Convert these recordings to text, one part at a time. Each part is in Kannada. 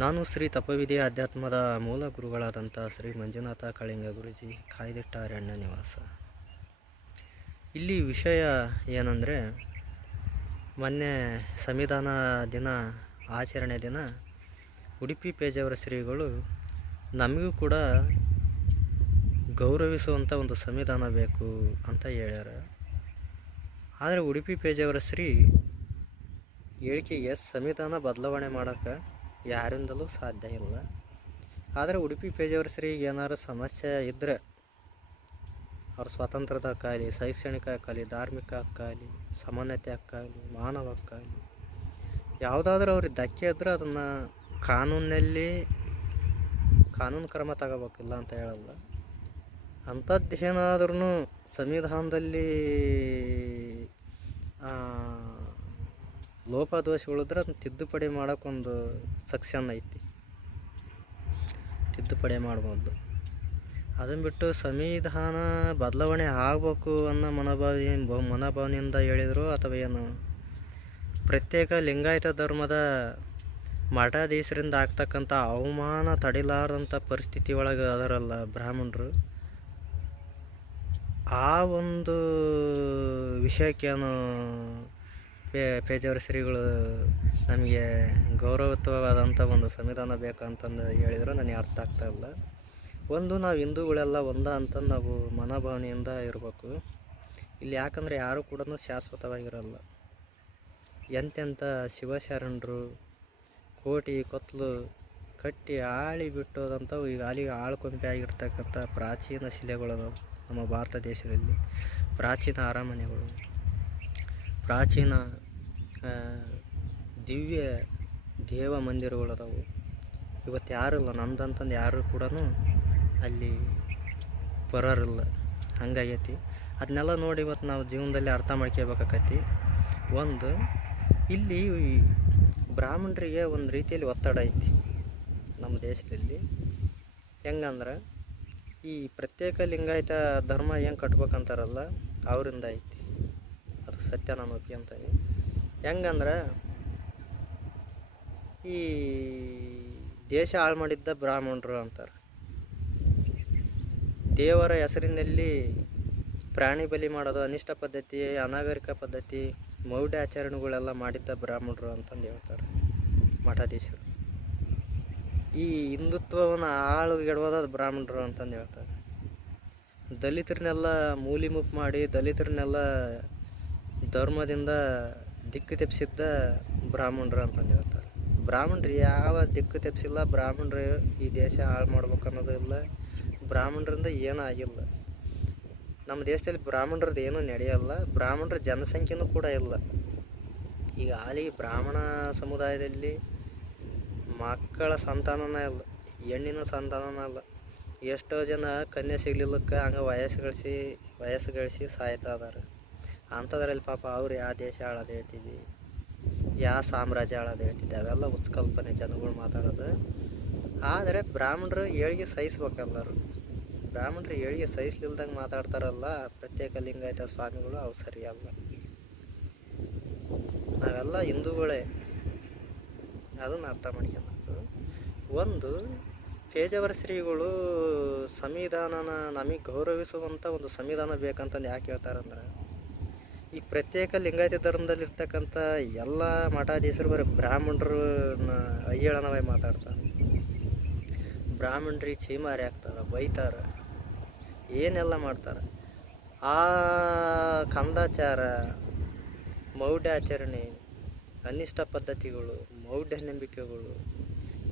ನಾನು ಶ್ರೀ ತಪವಿದ್ಯೆ ಅಧ್ಯಾತ್ಮದ ಮೂಲ ಗುರುಗಳಾದಂಥ ಶ್ರೀ ಮಂಜುನಾಥ ಕಳಿಂಗ ಗುರೂಜಿ, ಕಾಯ್ದಿಟ್ಟ ಅರಣ್ಯ ನಿವಾಸ. ಇಲ್ಲಿ ವಿಷಯ ಏನಂದರೆ, ಮೊನ್ನೆ ಸಂವಿಧಾನ ದಿನ ಆಚರಣೆ ದಿನ ಉಡುಪಿ ಪೇಜಾವರ ಶ್ರೀಗಳು ನಮಗೂ ಕೂಡ ಗೌರವಿಸುವಂಥ ಒಂದು ಸಂವಿಧಾನ ಬೇಕು ಅಂತ ಹೇಳ್ಯಾರ. ಆದರೆ ಉಡುಪಿ ಪೇಜಾವರ ಶ್ರೀ ಹೇಳಿಕೆಗೆ ಸಂವಿಧಾನ ಬದಲಾವಣೆ ಮಾಡೋಕ್ಕೆ ಯಾರಿಂದಲೂ ಸಾಧ್ಯ ಇಲ್ಲ. ಆದರೆ ಉಡುಪಿ ಪೇಜಾವರ ಶ್ರೀಗೆ ಏನಾರು ಸಮಸ್ಯೆ ಇದ್ದರೆ, ಅವ್ರ ಸ್ವಾತಂತ್ರ್ಯದ ಹಕ್ಕಾಗಲಿ, ಶೈಕ್ಷಣಿಕ ಹಕ್ಕಾಗಲಿ, ಧಾರ್ಮಿಕ ಹಕ್ಕಾಗಲಿ, ಸಮಾನತೆ ಹಕ್ಕಾಗಲಿ, ಮಾನವ ಹಕ್ಕಾಗಲಿ, ಯಾವುದಾದ್ರೂ ಅವ್ರಿಗೆ ಧಕ್ಕೆ ಇದ್ದರೆ ಅದನ್ನು ಕಾನೂನು ಕ್ರಮ ತಗೋಬೇಕಿಲ್ಲ ಅಂತ ಹೇಳಲ್ಲ. ಅಂಥದ್ದೇನಾದ್ರೂ ಸಂವಿಧಾನದಲ್ಲಿ ಲೋಪದೋಷಗಳಿದ್ರೆ ಅದನ್ನ ತಿದ್ದುಪಡಿ ಮಾಡೋಕ್ಕೊಂದು ಸೆಕ್ಷನ್ ಐತಿ, ತಿದ್ದುಪಡಿ ಮಾಡ್ಬೋದು. ಅದನ್ನು ಬಿಟ್ಟು ಸಂವಿಧಾನ ಬದಲಾವಣೆ ಆಗಬೇಕು ಅನ್ನೋ ಮನೋಭಾವನೆಯಿಂದ ಹೇಳಿದರು, ಅಥವಾ ಏನು ಪ್ರತ್ಯೇಕ ಲಿಂಗಾಯತ ಧರ್ಮದ ಮಠಾಧೀಶರಿಂದ ಆಗ್ತಕ್ಕಂಥ ಅವಮಾನ ತಡಿಲಾರದಂಥ ಪರಿಸ್ಥಿತಿ ಒಳಗೆ ಅದರಲ್ಲ ಬ್ರಾಹ್ಮಣರು. ಆ ಒಂದು ವಿಷಯಕ್ಕೇನು ಪೇಜಾವರ ಶ್ರೀಗಳು ನಮಗೆ ಗೌರವಯುತವಾದಂಥ ಒಂದು ಸಂವಿಧಾನ ಬೇಕಂತಂದು ಹೇಳಿದ್ರೆ ನನಗೆ ಅರ್ಥ ಆಗ್ತಾಯಿಲ್ಲ. ಒಂದು, ನಾವು ಹಿಂದೂಗಳೆಲ್ಲ ಅಂತಂದು ನಾವು ಮನೋಭಾವನೆಯಿಂದ ಇರಬೇಕು. ಇಲ್ಲಿ ಯಾಕಂದರೆ ಯಾರೂ ಕೂಡ ಶಾಶ್ವತವಾಗಿರಲ್ಲ. ಎಂತೆಂಥ ಶಿವಶರಣರು ಕೋಟಿ ಕೊತ್ತಲು ಕಟ್ಟಿ ಆಳಿ ಬಿಟ್ಟೋದಂಥವು ಈಗ ಅಲ್ಲಿಗೆ ಆಳ್ಕೊಂಪೆ ಆಗಿರ್ತಕ್ಕಂಥ ಪ್ರಾಚೀನ ಶಿಲೆಗಳು ನಮ್ಮ ಭಾರತ ದೇಶದಲ್ಲಿ, ಪ್ರಾಚೀನ ಅರಮನೆಗಳು, ಪ್ರಾಚೀನ ದಿವ್ಯ ದೇವ ಮಂದಿರಗಳದಾವು. ಇವತ್ತು ಯಾರಿಲ್ಲ, ನಂದಂತಂದು ಯಾರು ಕೂಡ ಅಲ್ಲಿ ಬರೋರಿಲ್ಲ. ಹಂಗಾಗೈತಿ. ಅದನ್ನೆಲ್ಲ ನೋಡಿ ಇವತ್ತು ನಾವು ಜೀವನದಲ್ಲಿ ಅರ್ಥ ಮಾಡ್ಕೋಬೇಕಾಕತಿ. ಒಂದು, ಇಲ್ಲಿ ಬ್ರಾಹ್ಮಣರಿಗೆ ಒಂದು ರೀತಿಯಲ್ಲಿ ಒತ್ತಡ ಐತಿ ನಮ್ಮ ದೇಶದಲ್ಲಿ. ಹೆಂಗಂದ್ರೆ, ಈ ಪ್ರತ್ಯೇಕ ಲಿಂಗಾಯತ ಧರ್ಮ ಹೆಂಗೆ ಕಟ್ಬೇಕಂತಾರಲ್ಲ, ಅವರಿಂದ ಐತಿ. ಅದು ಸತ್ಯ, ನಾನು ಒಪ್ಕೊಂತೀನಿ. ಹೆಂಗಂದ್ರೆ, ಈ ದೇಶ ಹಾಳು ಮಾಡಿದ್ದ ಬ್ರಾಹ್ಮಣರು ಅಂತಾರೆ. ದೇವರ ಹೆಸರಿನಲ್ಲಿ ಪ್ರಾಣಿ ಬಲಿ ಮಾಡೋದು, ಅನಿಷ್ಟ ಪದ್ಧತಿ, ಅನಾಗರಿಕ ಪದ್ಧತಿ, ಮೌಢ್ಯ ಆಚರಣೆಗಳೆಲ್ಲ ಮಾಡಿದ್ದ ಬ್ರಾಹ್ಮಣರು ಅಂತಂದು ಹೇಳ್ತಾರೆ ಮಠಾಧೀಶರು. ಈ ಹಿಂದುತ್ವವನ್ನು ಹಾಳುಗೆಡೋದ ಬ್ರಾಹ್ಮಣರು ಅಂತಂದು ಹೇಳ್ತಾರೆ. ದಲಿತರನ್ನೆಲ್ಲ ಮೂಲಿಮುಪ್ಪು ಮಾಡಿ, ದಲಿತರನ್ನೆಲ್ಲ ಧರ್ಮದಿಂದ ದಿಕ್ಕು ತೆಪ್ಪಿಸಿದ್ದ ಬ್ರಾಹ್ಮಣರು ಅಂತಂದು ಹೇಳ್ತಾರೆ. ಬ್ರಾಹ್ಮಣರು ಯಾವ ದಿಕ್ಕು ತೆಪ್ಪಿಸಿಲ್ಲ. ಬ್ರಾಹ್ಮಣರು ಈ ದೇಶ ಹಾಳು ಮಾಡ್ಬೇಕು ಅನ್ನೋದು ಇಲ್ಲ. ಬ್ರಾಹ್ಮಣರಿಂದ ಏನೂ ಆಗಿಲ್ಲ. ನಮ್ಮ ದೇಶದಲ್ಲಿ ಬ್ರಾಹ್ಮಣರದ್ದು ಏನೂ ನಡೆಯಲ್ಲ. ಬ್ರಾಹ್ಮಣರ ಜನಸಂಖ್ಯೆನೂ ಕೂಡ ಇಲ್ಲ. ಈಗ ಅಲ್ಲಿಗೆ ಬ್ರಾಹ್ಮಣ ಸಮುದಾಯದಲ್ಲಿ ಮಕ್ಕಳ ಸಂತಾನನೇ ಇಲ್ಲ, ಹೆಣ್ಣಿನ ಸಂತಾನನೇ ಇಲ್ಲ. ಎಷ್ಟೋ ಜನ ಕನ್ಯೆ ಸಿಗ್ಲಿಲ್ಲಕ್ಕೆ ಹಂಗೆ ವಯಸ್ಸು ಗಳಿಸಿ ಸಾಯ್ತಾ ಇದ್ದಾರೆ. ಅಂಥದ್ರಲ್ಲಿ ಪಾಪ ಅವ್ರು ಯಾವ ದೇಶ ಹಾಳೋದು ಹೇಳ್ತೀವಿ, ಯಾವ ಸಾಮ್ರಾಜ್ಯ ಹಾಳೋದು ಹೇಳ್ತಿದ್ದೆ, ಅವೆಲ್ಲ ಉತ್ಕಲ್ಪನೆ ಜನಗಳು ಮಾತಾಡೋದು. ಆದರೆ ಬ್ರಾಹ್ಮಣರು ಏಳಿಗೆ ಸಹಿಸ್ಬೇಕೆಲ್ಲರು. ಬ್ರಾಹ್ಮಣರು ಏಳಿಗೆ ಸಹಿಸ್ಲಿಲ್ದಂಗೆ ಮಾತಾಡ್ತಾರಲ್ಲ ಪ್ರತ್ಯೇಕ ಲಿಂಗಾಯತ ಸ್ವಾಮಿಗಳು, ಅವು ಸರಿಯಲ್ಲ. ನಾವೆಲ್ಲ ಹಿಂದೂಗಳೇ, ಅದನ್ನು ಅರ್ಥ ಮಾಡ್ಕೊಬೇಕು. ಒಂದು, ಪೇಜಾವರ ಶ್ರೀಗಳು ಸಂವಿಧಾನನ ನಮಗೆ ಗೌರವಿಸುವಂಥ ಒಂದು ಸಂವಿಧಾನ ಬೇಕಂತಂದು ಯಾಕೆ ಹೇಳ್ತಾರಂದ್ರೆ, ಈ ಪ್ರತ್ಯೇಕ ಲಿಂಗಾಯತ ಧರ್ಮದಲ್ಲಿರ್ತಕ್ಕಂಥ ಎಲ್ಲ ಮಠಾಧೀಶರು ಬರೀ ಬ್ರಾಹ್ಮಣರನ್ನ ಅಯ್ಯಳನವೇ ಮಾತಾಡ್ತಾರೆ. ಬ್ರಾಹ್ಮಣರಿಗೆ ಚೀಮಾರಿ ಆಗ್ತಾರೆ, ಬೈತಾರೆ, ಏನೆಲ್ಲ ಮಾಡ್ತಾರೆ. ಆ ಕಂದಾಚಾರ, ಮೌಢ್ಯಾಚರಣೆ, ಅನಿಷ್ಟ ಪದ್ಧತಿಗಳು, ಮೌಢ್ಯ ನಂಬಿಕೆಗಳು,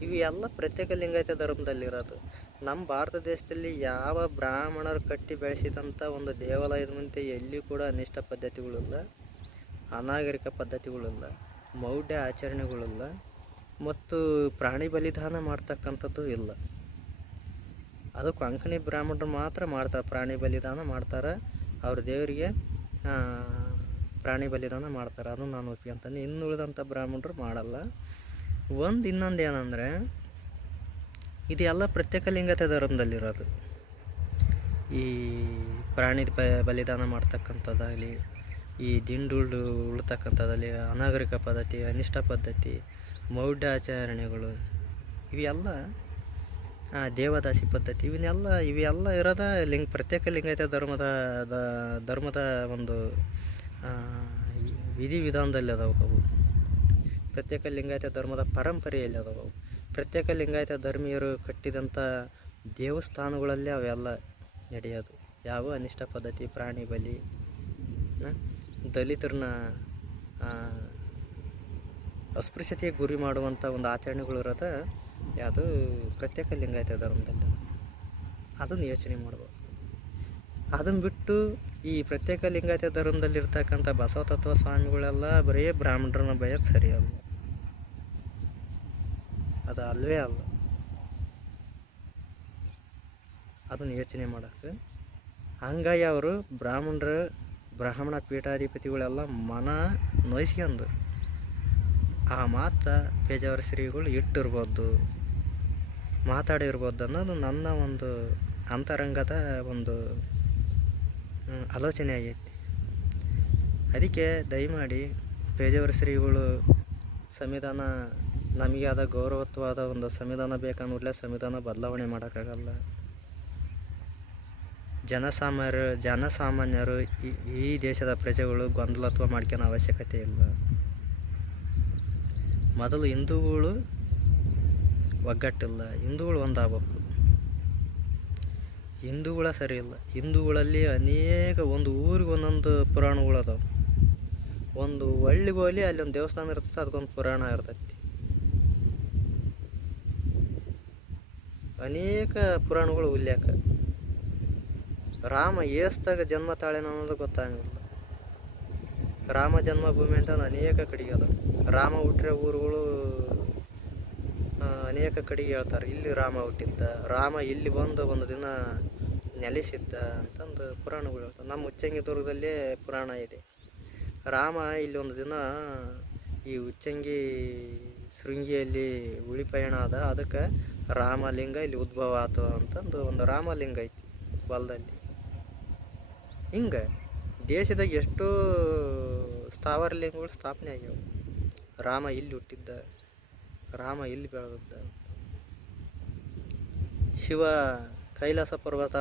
ಇವು ಎಲ್ಲ ಪ್ರತ್ಯೇಕ ಲಿಂಗಾಯತ ಧರ್ಮದಲ್ಲಿರೋದು. ನಮ್ಮ ಭಾರತ ದೇಶದಲ್ಲಿ ಯಾವ ಬ್ರಾಹ್ಮಣರು ಕಟ್ಟಿ ಬೆಳೆಸಿದಂಥ ಒಂದು ದೇವಾಲಯದ ಮುಂದೆ ಎಲ್ಲಿ ಕೂಡ ಅನಿಷ್ಟ ಪದ್ಧತಿಗಳಿಲ್ಲ, ಅನಾಗರಿಕ ಪದ್ಧತಿಗಳಿಲ್ಲ, ಮೌಢ್ಯ ಆಚರಣೆಗಳಿಲ್ಲ, ಮತ್ತು ಪ್ರಾಣಿ ಬಲಿದಾನ ಮಾಡ್ತಕ್ಕಂಥದ್ದು ಇಲ್ಲ. ಅದು ಕೊಂಕಣಿ ಬ್ರಾಹ್ಮಣರು ಮಾತ್ರ ಮಾಡ್ತಾರೆ, ಪ್ರಾಣಿ ಬಲಿದಾನ ಮಾಡ್ತಾರೆ. ಅವ್ರ ದೇವರಿಗೆ ಪ್ರಾಣಿ ಬಲಿದಾನ ಮಾಡ್ತಾರೆ. ಅದು ನಾನು ಒಪ್ಕೊಂತೀನಿ. ಇನ್ನು ಉಳಿದಂಥ ಬ್ರಾಹ್ಮಣರು ಮಾಡಲ್ಲ. ಇನ್ನೊಂದು ಏನಂದರೆ, ಇದೆಲ್ಲ ಪ್ರತ್ಯೇಕ ಲಿಂಗಾಯತ ಧರ್ಮದಲ್ಲಿರೋದು. ಈ ಪ್ರಾಣಿ ಬಲಿದಾನ ಮಾಡ್ತಕ್ಕಂಥದ್ದಾಗಲಿ, ಈ ದಿಂಡುಳ್ಳು ಉಳ್ತಕ್ಕಂಥದ್ದಲ್ಲಿ ಅನಾಗರಿಕ ಪದ್ಧತಿ, ಅನಿಷ್ಟ ಪದ್ಧತಿ, ಮೌಢ್ಯ ಆಚರಣೆಗಳು, ಇವೆಲ್ಲ ದೇವದಾಸಿ ಪದ್ಧತಿ ಇವೆಲ್ಲ ಇರೋದ ಪ್ರತ್ಯೇಕ ಲಿಂಗಾಯತ ಧರ್ಮದ ಒಂದು ವಿಧಿವಿಧಾನದಲ್ಲಿ ಅದಾವೆ ಅವು. ಪ್ರತ್ಯೇಕ ಲಿಂಗಾಯತ ಧರ್ಮದ ಪರಂಪರೆಯಲ್ಲಿ ಅದಾವೆ ಅವು. ಪ್ರತ್ಯೇಕ ಲಿಂಗಾಯತ ಧರ್ಮೀಯರು ಕಟ್ಟಿದಂಥ ದೇವಸ್ಥಾನಗಳಲ್ಲಿ ಅವೆಲ್ಲ ನಡೆಯೋದು. ಯಾವ ಅನಿಷ್ಟ ಪದ್ಧತಿ, ಪ್ರಾಣಿ ಬಲಿ, ದಲಿತರನ್ನ ಅಸ್ಪೃಶ್ಯತೆಗೆ ಗುರಿ ಮಾಡುವಂಥ ಒಂದು ಆಚರಣೆಗಳು ಇರೋದ ಯಾವುದು ಪ್ರತ್ಯೇಕ ಲಿಂಗಾಯತ ಧರ್ಮದಲ್ಲಿ. ಅದನ್ನು ಯೋಚನೆ ಮಾಡ್ಬೇಕು. ಅದನ್ನು ಬಿಟ್ಟು ಈ ಪ್ರತ್ಯೇಕ ಲಿಂಗಾಯತ ಧರ್ಮದಲ್ಲಿರ್ತಕ್ಕಂಥ ಬಸವ ತತ್ವ ಸ್ವಾಮಿಗಳೆಲ್ಲ ಬರೀ ಬ್ರಾಹ್ಮಣರನ್ನ ಬಯೋದು ಸರಿ ಅಲ್ಲ. ಅದು ಅಲ್ವೇ ಅಲ್ಲ. ಅದನ್ನು ಯೋಚನೆ ಮಾಡೋಕ್ಕೆ ಹಂಗಾಗಿ ಅವರು ಬ್ರಾಹ್ಮಣ ಪೀಠಾಧಿಪತಿಗಳೆಲ್ಲ ಮನ ನೋಯಿಸ್ಕೊಂಡು ಆ ಮಾತು ಪೇಜಾವರ ಶ್ರೀಗಳು ಇಟ್ಟಿರ್ಬೋದು, ಮಾತಾಡಿರ್ಬೋದು ಅನ್ನೋದು ನನ್ನ ಒಂದು ಅಂತರಂಗದ ಒಂದು ಆಲೋಚನೆ ಆಗೈತಿ. ಅದಕ್ಕೆ ದಯಮಾಡಿ ಪೇಜಾವರ ಶ್ರೀಗಳು ಸಂವಿಧಾನ ನಮಗೆ ಆದ ಗೌರವತ್ವಾದ ಒಂದು ಸಂವಿಧಾನ ಬೇಕನ್ನೋದ್ಲೆ ಸಂವಿಧಾನ ಬದಲಾವಣೆ ಮಾಡೋಕ್ಕಾಗಲ್ಲ. ಜನಸಾಮಾನ್ಯರು ಈ ದೇಶದ ಪ್ರಜೆಗಳು ಗೊಂದಲತ್ವ ಮಾಡ್ಕೊಳೋ ಅವಶ್ಯಕತೆ ಇಲ್ಲ. ಮೊದಲು ಹಿಂದೂಗಳು ಒಗ್ಗಟ್ಟಿಲ್ಲ, ಹಿಂದೂಗಳು ಒಂದಾಗಬೇಕು. ಹಿಂದೂಗಳ ಸರಿ ಇಲ್ಲ. ಹಿಂದೂಗಳಲ್ಲಿ ಅನೇಕ ಒಂದು ಊರಿಗೆ ಒಂದೊಂದು ಪುರಾಣಗಳು ಅದಾವೆ. ಒಂದು ಹಳ್ಳಿಗೆ ಹೋಗಲಿ ಅಲ್ಲಿ ಒಂದು ದೇವಸ್ಥಾನ ಇರ್ತದೆ, ಅದಕ್ಕೊಂದು ಪುರಾಣ ಇರ್ತೈತಿ. ಅನೇಕ ಪುರಾಣಗಳು ಉಲ್ಲೇಖ. ರಾಮ ಏಸ್ದಾಗ ಜನ್ಮ ತಾಳೇನ ಅನ್ನೋದು ಗೊತ್ತಾಗಂಗಿಲ್ಲ. ರಾಮ ಜನ್ಮಭೂಮಿ ಅಂತ ಅನೇಕ ಕಡೆಗೆ ಅದಾವೆ. ರಾಮ ಹುಟ್ಟಿರೋ ಊರುಗಳು ಅನೇಕ ಕಡೆಗೆ ಹೇಳ್ತಾರೆ. ಇಲ್ಲಿ ರಾಮ ಹುಟ್ಟಿದ್ದ, ರಾಮ ಇಲ್ಲಿ ಬಂದು ಒಂದು ದಿನ ನೆಲೆಸಿದ್ದ ಅಂತಂದು ಪುರಾಣಗಳು ಹೇಳ್ತಾರೆ. ನಮ್ಮ ಉಚ್ಚಂಗಿ ದುರ್ಗದಲ್ಲೇ ಪುರಾಣ ಇದೆ. ರಾಮ ಇಲ್ಲಿ ಒಂದು ದಿನ ಈ ಉಚ್ಚಂಗಿ ಶೃಂಗಿಯಲ್ಲಿ ಉಳಿಪಯಣ ಆದ, ಅದಕ್ಕೆ ರಾಮಲಿಂಗ ಇಲ್ಲಿ ಉದ್ಭವ ಆತು ಅಂತಂದು ಒಂದು ರಾಮಲಿಂಗ ಐತಿ ಹೊಲದಲ್ಲಿ. ಹಿಂಗೆ ದೇಶದಾಗ ಎಷ್ಟೋ ಸ್ಥಾವರ ಲಿಂಗಗಳು ಸ್ಥಾಪನೆ ಆಗ್ಯಾವ. ರಾಮ ಇಲ್ಲಿ ಹುಟ್ಟಿದ್ದ, ರಾಮ ಇಲ್ಲಿ ಬೆಳೆದಿದ್ದ. ಶಿವ ಕೈಲಾಸ ಪರ್ವತ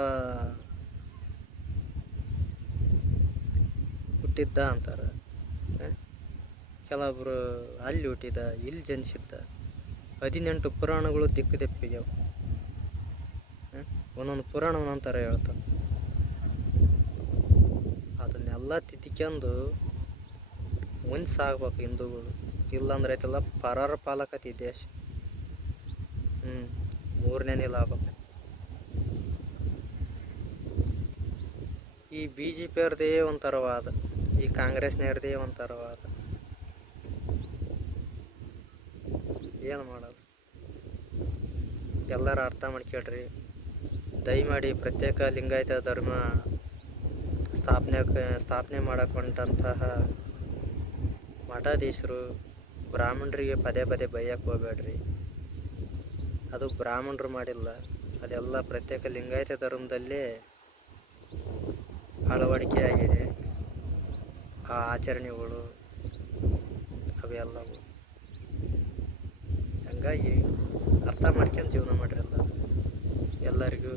ಹುಟ್ಟಿದ್ದ ಅಂತಾರೆ. ಕೆಲವೊಬ್ಬರು ಅಲ್ಲಿ ಹುಟ್ಟಿದ, ಇಲ್ಲಿ ಜನಿಸಿದ್ದ. 18 ಪುರಾಣಗಳು ದಿಕ್ಕಿದೆಪ್ಪಿಗ್ಯಾವ. ಒಂದೊಂದು ಪುರಾಣ ಒಂದೊಂದು ಥರ ಹೇಳ್ತಾರೆ. ಅದನ್ನೆಲ್ಲ ತಿದ್ಕೊಂಡು ಮುಂದೆ ಸಾಗ್ಬೇಕು ಹಿಂದೂಗಳು. ಇಲ್ಲಾಂದ್ರೆ ಐತಲ್ಲ ಪರಾರ ಪಾಲಕತಿ ದೇಶ. 3ನೇ ನಿಲ ಆಗ್ಬೇಕು. ಈ BJP ಅವ್ರದೇ ಒಂಥರ ವಾದ, ಈ ಕಾಂಗ್ರೆಸ್ನವ್ರದೇ ಒಂಥರ ವಾದ. ಏನು ಮಾಡೋದು? ಎಲ್ಲರೂ ಅರ್ಥ ಮಾಡ್ಕೊಳ್ರಿ. ದಯಮಾಡಿ ಪ್ರತ್ಯೇಕ ಲಿಂಗಾಯತ ಧರ್ಮ ಸ್ಥಾಪನೆ ಮಾಡಕೊಂಡಂತಹ ಮಠಾಧೀಶರು ಬ್ರಾಹ್ಮಣರಿಗೆ ಪದೇ ಬೈಯಕ್ಕೆ ಹೋಗ್ಬೇಡ್ರಿ. ಅದು ಬ್ರಾಹ್ಮಣರು ಮಾಡಿಲ್ಲ, ಅದೆಲ್ಲ ಪ್ರತ್ಯೇಕ ಲಿಂಗಾಯತ ಧರ್ಮದಲ್ಲೇ ಅಳವಡಿಕೆ ಆಗಿದೆ. ಆ ಆಚರಣೆಗಳು ಅವೆಲ್ಲವು. ಹಂಗಾಗಿ ಅರ್ಥ ಮಾಡ್ಕೊಂಡು ಜೀವನ ಮಾಡಿರಲ್ಲ. ಎಲ್ಲರಿಗೂ